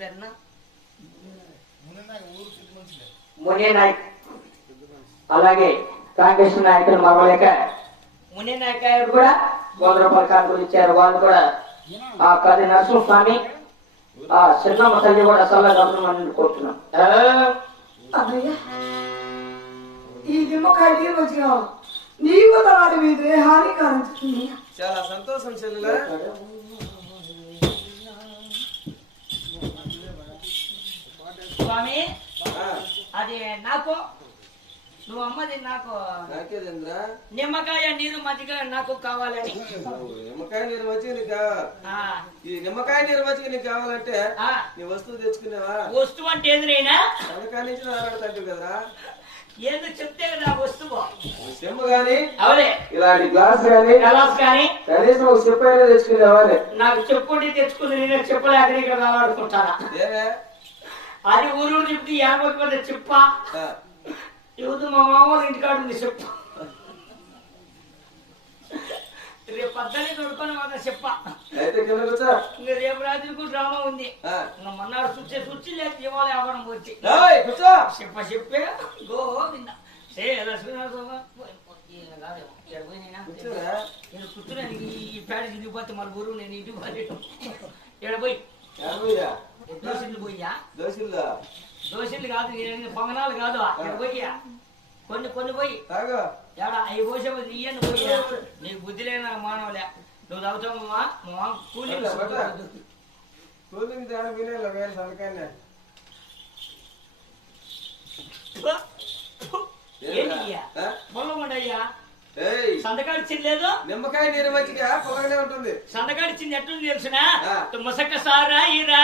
పేరున మునే నాయక్. అలాగే కాంగ్రెస్ నాయకులు మరవలేక మునే నాయక్ గారు కూడా వంద రూపాయల ఇచ్చారు. వాళ్ళు కూడా ఆ కది నరసింహస్వామి ఆ చిన్నమ్మ తల్లి కూడా చల్లగా ఉండమని కోరుతున్నాం ఈ నిమ్మకాయ వచ్చిన నీవు తలాడి మీ దేహాన్ని కారణం చాలా సంతోషం చెల్లెలా? స్వామి. అది నాకు నువ్వు అమ్మది నాకు. నాకేదేంద్రా నిమ్మకాయ నీరు మజ్జిగ నాకు కావాలని. నిమ్మకాయ నీరు వచ్చి నీకు? ఈ నిమ్మకాయ నీరు వచ్చి నీకు కావాలంటే ఆ, నీ వస్తువు తెచ్చుకునేవా? వస్తువు అంటే ఏదిరైనా వెనకాల నుంచి కదరా? ఏదో చెప్తే కదా వస్తువు? చెంబు గాని అవలే. ఇలాంటి గ్లాస్ గాని గలాస్ కానీ కనీసం ఒక చెప్పు అయినా తెచ్చుకునేవా నాకు చెప్పుకుంటే తెచ్చుకుంది నేను చెప్పలేక ఇక్కడ రావాలనుకుంటానా? ఏమే? అది ఊరు చెప్తే ఏమకపోతే చెప్ప. యువత మా మామ వాళ్ళ ఇంటికాడ ఉంది చెప్ప. రేపు పద్దనే దొడుకొని మాత్రం చెప్ప. ఇంకా రేపు డ్రామా ఉంది. ఆ. ఇంకా మొన్నాడు చూసే చూచి లేక జీవాలు వ్యాపారం వచ్చి చెప్ప చెప్పే. కూర్చున్నాను ఈ పేడ తిరిగిపోతే మన ఊరు నేను ఇంటికి ఇక్కడ పోయి? దోషులు పోయ్యా? దోశల్లో దోషులు కాదు పొంగనాలు కాదు. పోయ్యా. కొన్ని కొన్ని పోయి. ఏడా అవి పోసే ఇయ్యను పోయ్యా. నీకు బుద్ధి లేని మానవులే. నువ్వు తాగుతావు మా కూలి. కూలింగ్ తేడా వినేలా వేరే సలకాయనే ఏంటి ఇయ్యా? ఆ? పొల్లమండయ్యా ఏయ్. సంతకాడు ఇచ్చింది నిమ్మకాయ నీరు మజ్జిగ పొగనే ఉంటుంది. సంతకాడు ఇచ్చింది ఎట్లుంది తెలుసునా? ఆ. ముసక సారాయిరా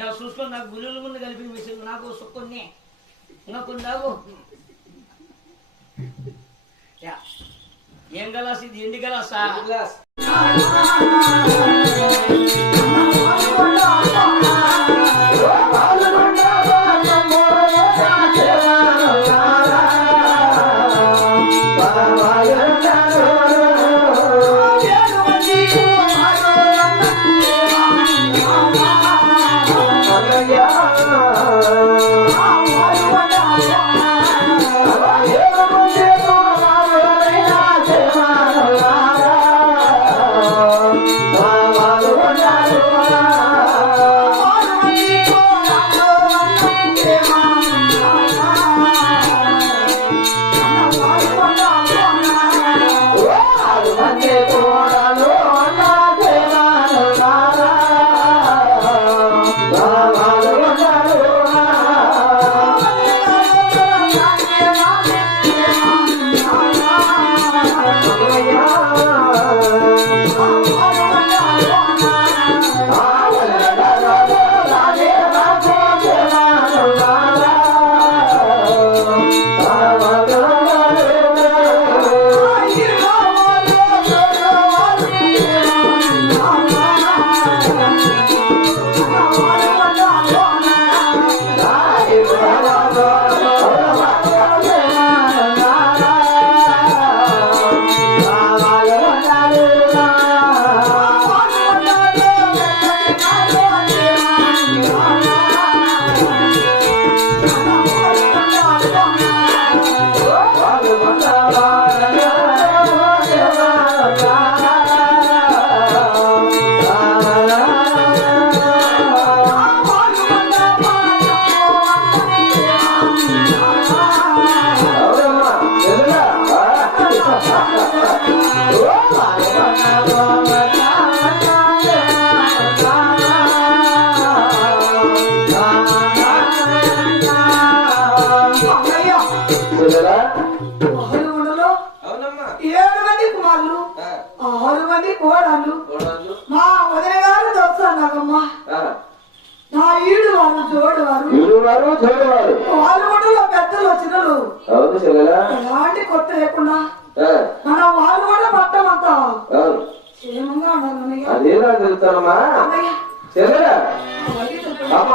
అవి చూసుకొని నాకు గుళ్ళు ముందు కలిపిన విషయం నాకు సుక్కొని దాగు యా. ఏం గలాస్ ఇది? ఎండి గలాసా? ఉంటారు కదా ఆరు ఉండలో ఏడు మంది కుమారులు ఆరు మంది కోడళ్ళు. మా వదిన గారు దొరుకుతున్నారమ్మా నా ఈడు వాళ్ళు జోడువారు. ఈడువారు వాళ్ళు కూడా పెద్దలు వచ్చినారు అవును చెల్లెలా? కొత్త లేకుండా మన వాళ్ళు కూడా పట్టమంతా క్షేమంగా ఉండాలి అదేలా చెప్తానమ్మా? చెల్లెలా? అమ్మ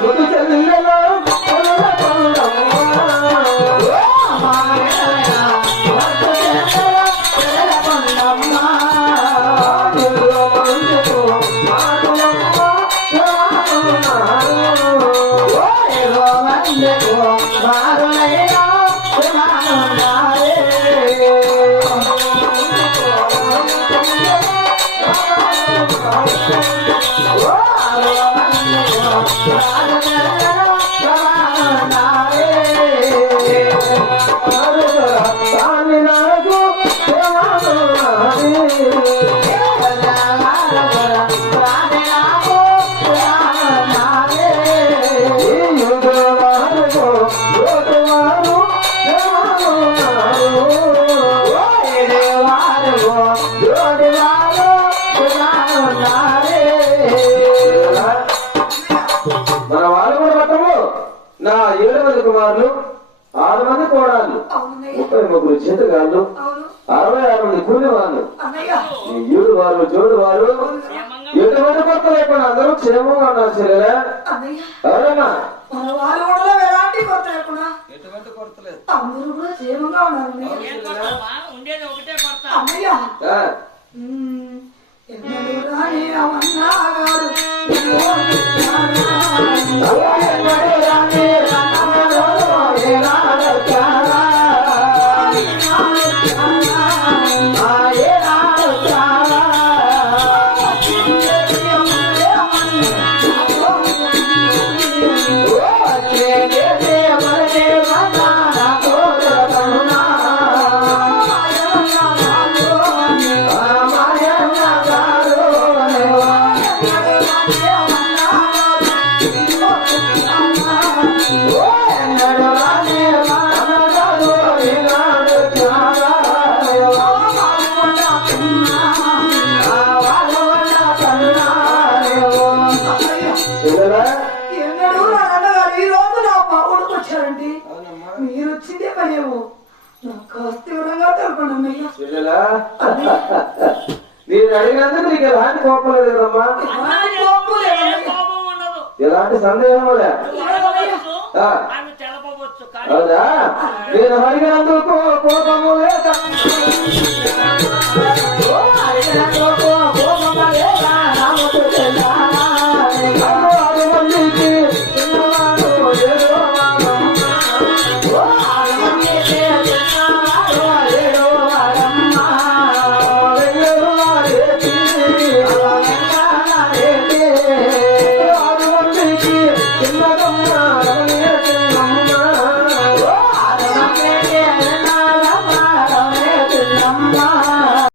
ముందు చెల్లెలా ముగ్గురు చేతగాళ్ళు. అరవై ఆరు మంది కూలి వాళ్ళు ఈడు వారు జోడు వారు. ఎటువంటి కొత్త లేకుండా అందరూ క్షేమంగా ఉన్నారు చెల్లెలా. ఎవరమ్మా? కొరత కూడా క్షేమంగా ఉన్నారు అన్నయ్య. ఎన్నడూ రాని అవన్నా గారు నేను అడిగినందుకు నీకు ఎలాంటి కోపం లేదు. కదమ్మా ఎలాంటి సందేహం లేదా. నేను అడిగినందుకు కోపము లేదా?